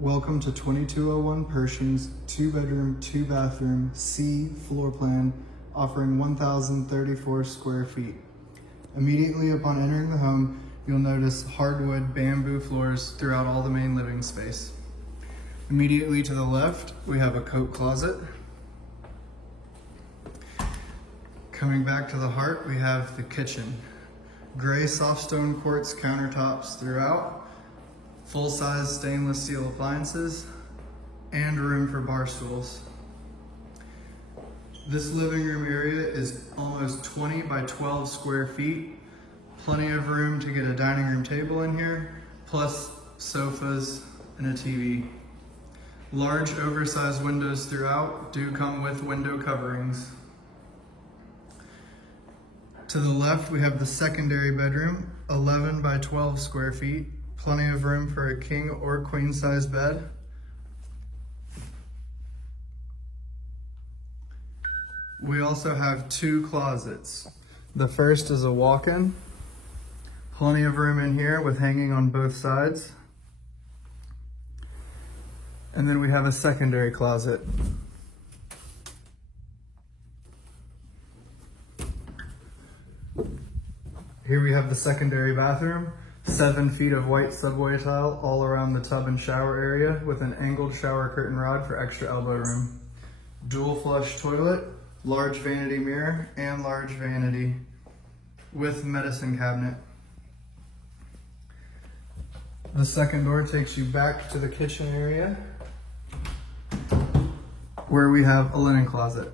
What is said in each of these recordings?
Welcome to 2201 Pershing's 2-bedroom, 2-bathroom C floor plan offering 1,034 square feet. Immediately upon entering the home, you'll notice hardwood bamboo floors throughout all the main living space. Immediately to the left, we have a coat closet. Coming back to the heart, we have the kitchen. Gray soft stone quartz countertops throughout, full-size stainless steel appliances, and room for bar stools. This living room area is almost 20 by 12 square feet. Plenty of room to get a dining room table in here, plus sofas and a TV. Large oversized windows throughout do come with window coverings. To the left, we have the secondary bedroom, 11 by 12 square feet. Plenty of room for a king or queen size bed. We also have 2 closets. The first is a walk-in. Plenty of room in here with hanging on both sides. And then we have a secondary closet. Here we have the secondary bathroom. 7 feet of white subway tile all around the tub and shower area with an angled shower curtain rod for extra elbow room. Dual flush toilet, large vanity mirror, and large vanity with medicine cabinet. The second door takes you back to the kitchen area where we have a linen closet.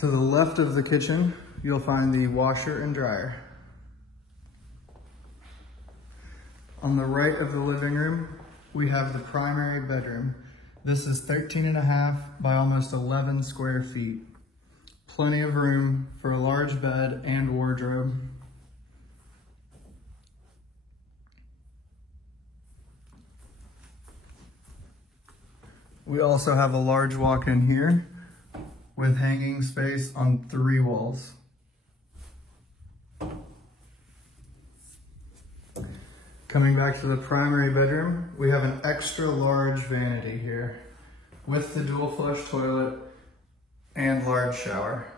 To the left of the kitchen, you'll find the washer and dryer. On the right of the living room, we have the primary bedroom. This is 13.5 by almost 11 square feet. Plenty of room for a large bed and wardrobe. We also have a large walk-in here with hanging space on 3 walls. Coming back to the primary bedroom, we have an extra large vanity here with the dual flush toilet and large shower.